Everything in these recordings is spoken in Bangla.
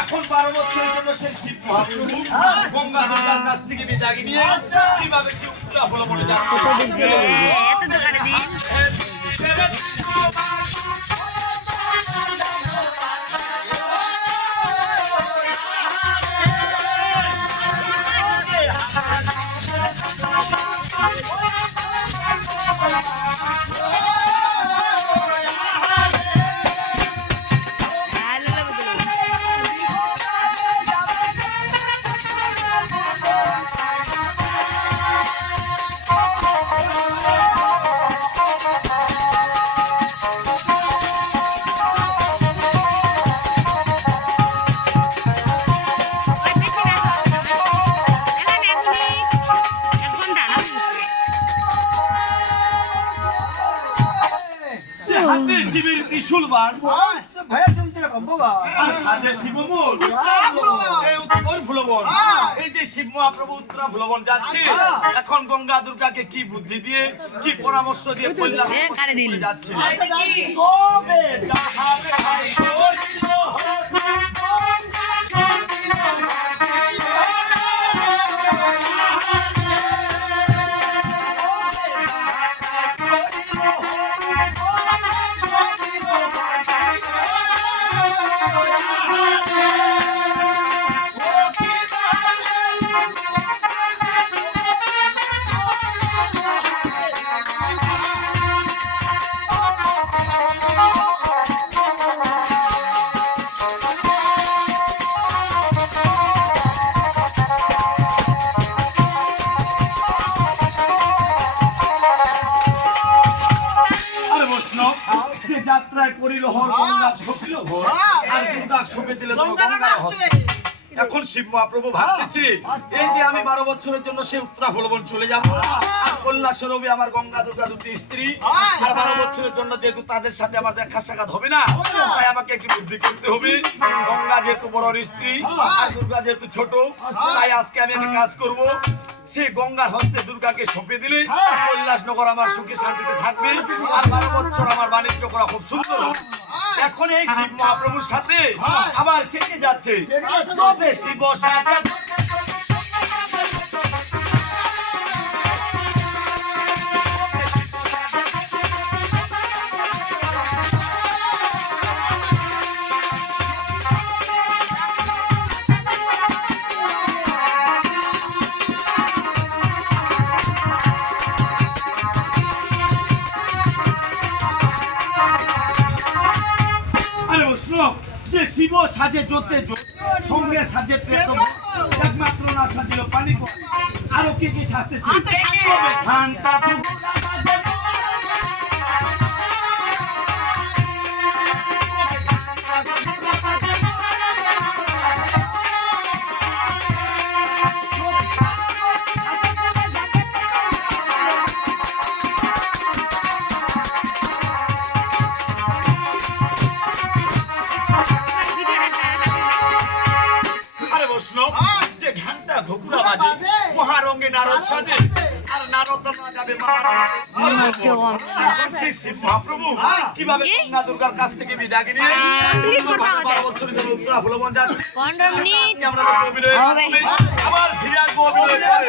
এখন 12 বছরের জন্য সে শিব মহাপ্রভু গঙ্গা দুর্গার কাছ থেকে বিদায় নিয়ে কিভাবে সে উত্তরা হলো বলে যাচ্ছে। এত দোকানে দিন শিবের ত্রিশূল বাণ আর সাথে শিবমূল এই উত্তর ফুলবন এই যে শিব মহাপ্রভু উত্তরা ফুলবন যাচ্ছে এখন গঙ্গা দুর্গাকে কি বুদ্ধি দিয়ে কি পরামর্শ দিয়ে কল্যাণ যাচ্ছে তবে যাহার ভাই করিল যাত্রায় করিল হর গঙ্গা সকিল ভোর আর দুর্গা সপে দিলে গঙ্গার হস্তে। এখন শিব মহাপ্রভু ভাবতেছে এই যে আমি 12 বছরের জন্য সে উত্তরা ফলবন চলে যাবো আর কল্যাণ স্বরূপে আমার গঙ্গা দুর্গা দুটি স্ত্রী আর 12 বছরের জন্য যেহেতু তাদের সাথে আমার দেখা সাক্ষাৎ হবে না তাই আমাকে একটু বুদ্ধি করতে হবে। গঙ্গা যেহেতু বড় স্ত্রী আর দুর্গা যেহেতু ছোট তাই আজকে আমি একটা কাজ করব সে গঙ্গার হস্তে দুর্গাকে সঁপে দিলে কৈলাসনগর আমার সুখে শান্তিতে থাকবে আর 12 বছর আমার বাণিজ্য করা খুব সুন্দর হবে। এখন এই শিব মহাপ্রভুর সাথে আবার কে কে যাচ্ছে তবে শিব সাথে যে শিব সাজে জোতে সঙ্গে সাজে প্রেত একমাত্র না সাজিল পানি আরো কি কি সাজতেছে ঘানটা যে ঘন্টা ঘুঘুরা বাজে মহারঙ্গে নারদ সাজে আর নারদ যাবে সেই শিব মহাপ্রভু কিভাবে গঙ্গা দুর্গার কাছ থেকে বিদায় নিয়ে 12 বছরের জন্য উত্তরা ফুলবন যাচ্ছে আবার ফিরে আসবো অভিনয় করে।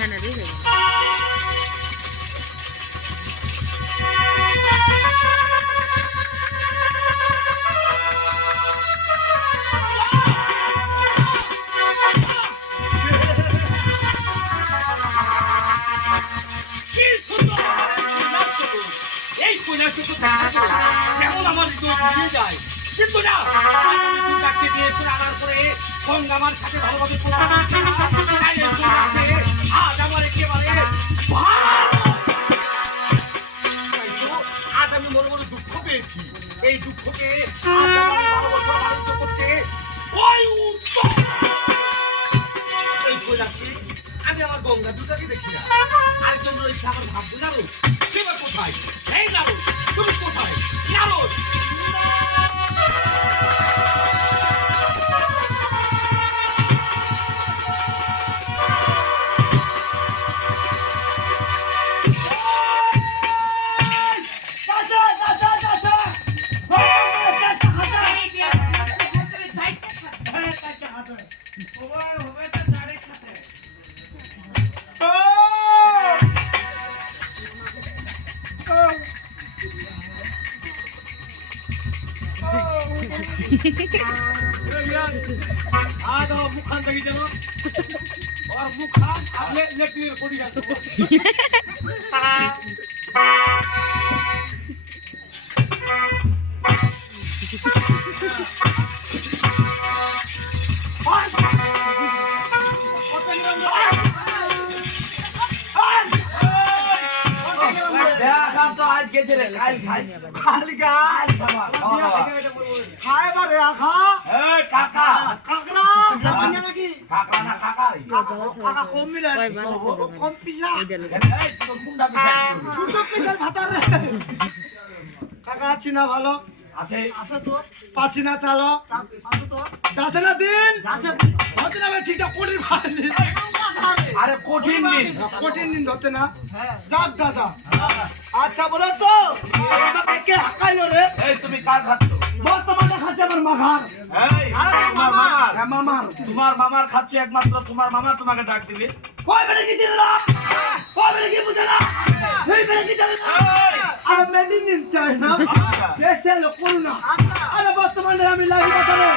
না রে কি সুন্দর নাচছো তো। এই কইনাচো তো কেমন আমার হৃদয় ঘুরিয়ে যায়। কিন্তু না, আজ আমি দুর্গাকে বিয়ে করে আনার পরে গঙ্গা আমার সাথে ভালোভাবে তাই এই কইনাচে আজ আমার একেবারে আজ আমি মনে মনে দুঃখ পেয়েছি। এই দুঃখকে আজ আমি 12 বছর পালিত করতে ওই উত্তর এই কইনাচে আমি আমার গঙ্গা দুর্গাকে দেখি না। আরেকজন রয়েছে আমার ভাবতে জানো সেবা কোথায়? এই জানো তুমি কোথায় জানো? आज मुख खान तक चलो और मुख खान अपने लेफ्ट बॉडी तो आज के चले खाल खाल खाल खाल खाए बारे आखा ए काका काकरा जापानिया नाকি কাকা না কাকা কাকা কম মিলে কম পিসা এই তো কুন্ডা পিসা ছোট পিসার ভাতার কাকা আছি না ভালো আছে আছে তো পাচ্ছি না চালো আছে তো যাচ্ছে না দিন যাচ্ছে ধরতে না ঠিকঠাক করি ভাই আরে কঠিন দিন ধরতে না যাক দাদা আচ্ছা বলো তো আমাকে কে হাকাইলো রে এই তুমি কার খাচ্ছো বর্তমানে খাচ্ছে আমার মামার এই আরে তোমার মামার হ্যাঁ মামার তোমার মামার খাচ্ছো একমাত্র তোমার মামা তোমাকে ডাক দিবে ওই বেটা কি জানে না ওই বেটা কি বুঝে না এই বেটা কি জানে না আরে মেডিন দিন চাই না দেশে লোক না আরে বর্তমানে আমি লাগি বাজারে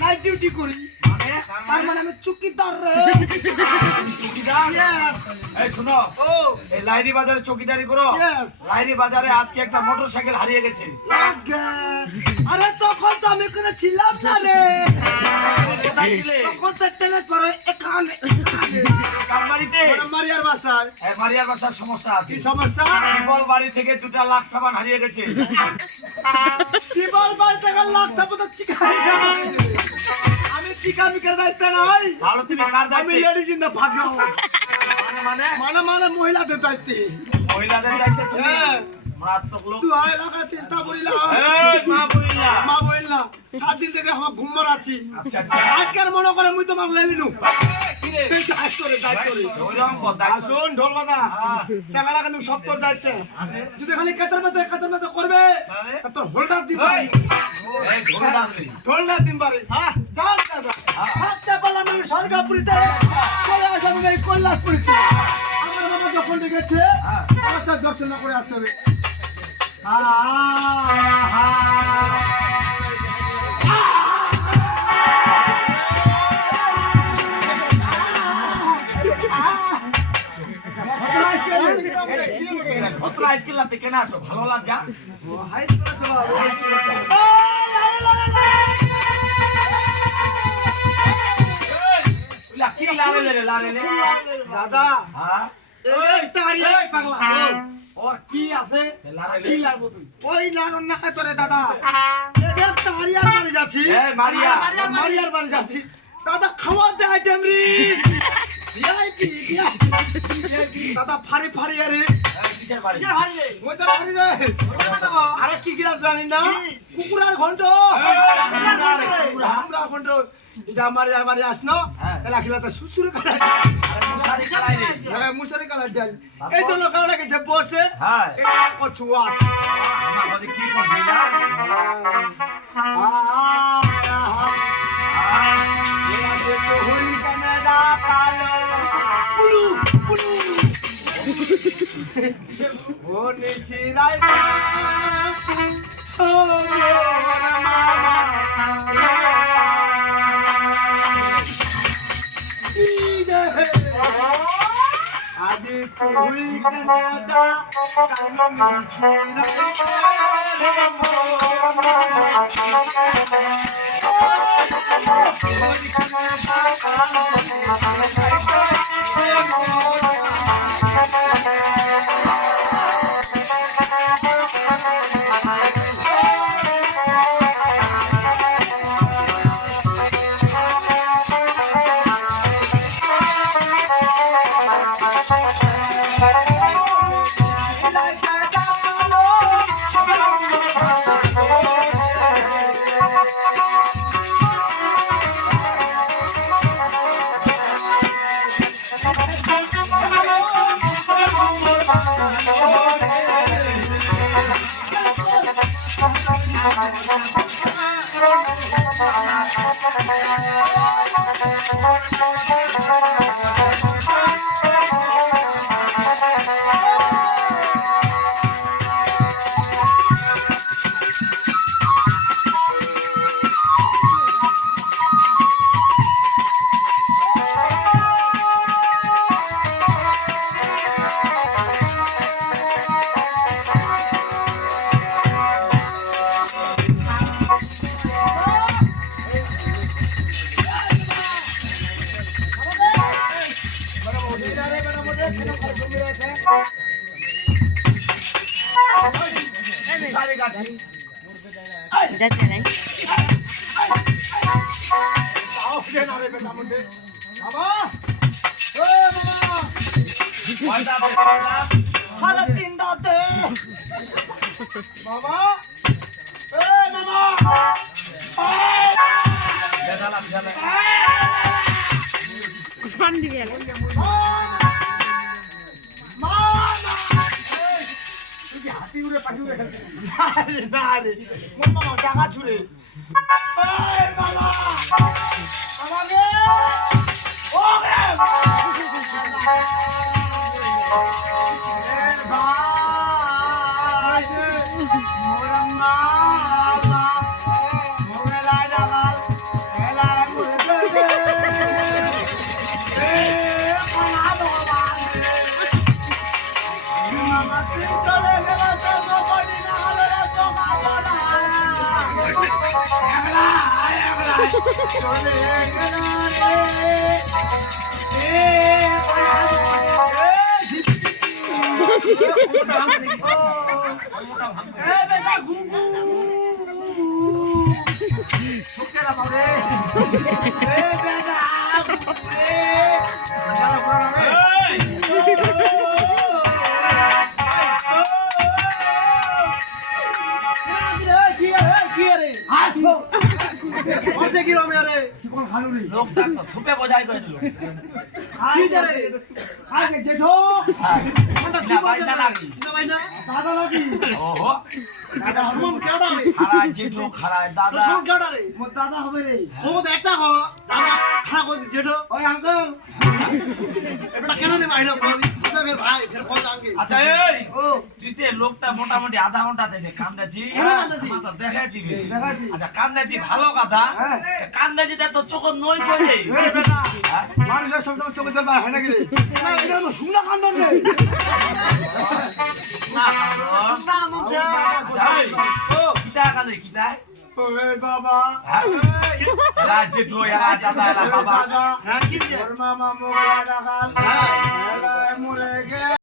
নাইট ডিউটি করি তার মানে আমি চুকিদার রে চুকিদার এই শুনো ও এই লাইরি বাজারে চৌকিদারি করো লাইরি বাজারে আজকে একটা মোটরসাইকেল হারিয়ে গেছে আরে তখন তো আমি কোনো ছিলাম না রে তখন তো টেনেস পরে এখানে কামারিতে মারিয়ার বাসায় এই মারিয়ার বাসার সমস্যা আছে কি সমস্যা টিবল বাড়ি থেকে 2 লাখ সামান হারিয়ে গেছে টিবল বাড়ি থেকে লাখ সামান চিকাই আমি চিকামি করে দাইতে নাই ভালো তুমি কার দাইতে আমি লেডিজ ইন দা ফার্স্ট গাও মানে মহিলাদের দায়িত্বে তুমি মারাত্মক লোক তুই আয় লাগা চেষ্টা করিলা এই মা বইলা 7 দিন থেকে আমার ঘুম মারাছি আচ্ছা আচ্ছা আজকের মনে করে মুই তোমার লাইলু কি রে দায়িত্ব ওইরকম কথা শুন ঢোল বাজা চাগালা কিন্তু সব তোর দায়িত্ব যদি খালি কাতার মধ্যে করবে তোর হোল্ডার দিবা এই ঢোলদার দিন বারে হ্যাঁ যাও দাদা হাতে পারলাম আমি সরকারপুরিতে চলে আসলাম এই কৈলাসপুরিতে আমার বাবা যখন দেখেছে আমার সাথে দর্শন করে আসতে হবে কেনা আসো ভালো লাগা কি দাদা কি আছে ওই লালন না তোরে দাদা মারিয়ার বাড়ি যাচ্ছি মারিয়ার বাড়ি যাচ্ছি দাদা খাওয়াতে আইটেম রে ভিআইপি দাদা ফারি ফারি আরে কিসের বাড়ি রে ওইটা বাড়ি রে আরে কি গিলাস জানি না কুকুরার ঘন্ট কুকুরার ঘন্ট এটা মারিয়ার বাড়ি আসনো এলা খিলাতে সুসুরে করে আরে মুসারি কালাই রে হ্যাঁ মুসারি কালাই ডাল এই জন্য কালাটা গেছে বসে এই কছু আস আমার সাথে কি করছিস না পুলু ও নিশিরাই আজি তুই কানাডা যাচ্ছে নাই সাড়ে তিন দাঁতে বাবা মামা হাতি উড়ে পাখি উড়ে খেলছে না রে মোর মামা টাকা ছুড়ে মামা আমাকে ও রে ভাই মোর মামা মোগলা ডাগাল এলা করে দে মামা ভগবান মামা তুই চলে গেল তো করি না হলো রে তো মামা না চলে গেল বেটা ঘুঘু ঠুকেরা বাবরে বেটা ঘুরে যারা বড় রে লোকটা তো থুপে বোঝাই করে দিল ওহো খাড়ায় জেঠু খাড়ায় দাদা দাদা হবে রে ও তো একটা গো দাদা খা গো জেঠো ওই আঙ্কেল এটা কেন দে মাইলো বুঝা ফের ভাই ফের কোন আঙ্কেল আচ্ছা এই ও তুই তে লোকটা মোটামুটি আধা ঘন্টা থেকে কান্দাছি কেন কান্দাছি? দেখাচ্ছি দেখাচ্ছি। আচ্ছা কান্দাছি ভালো কথা হ্যাঁ। কান্দাছি তা তোর চোখ নই করে এই বেটা মানুষের সবসময় চোখে জল হয় নাকি রে না এটা তো শুনা কান্দন রে না শুনা কান্দন ছে ও কিতা কান্দে কিতা ওই বাবা রাজ্যে ঠোয়া দাদা এলা বাবা হ্যাঁ কি যে ওর মামা মোগলা রাখাল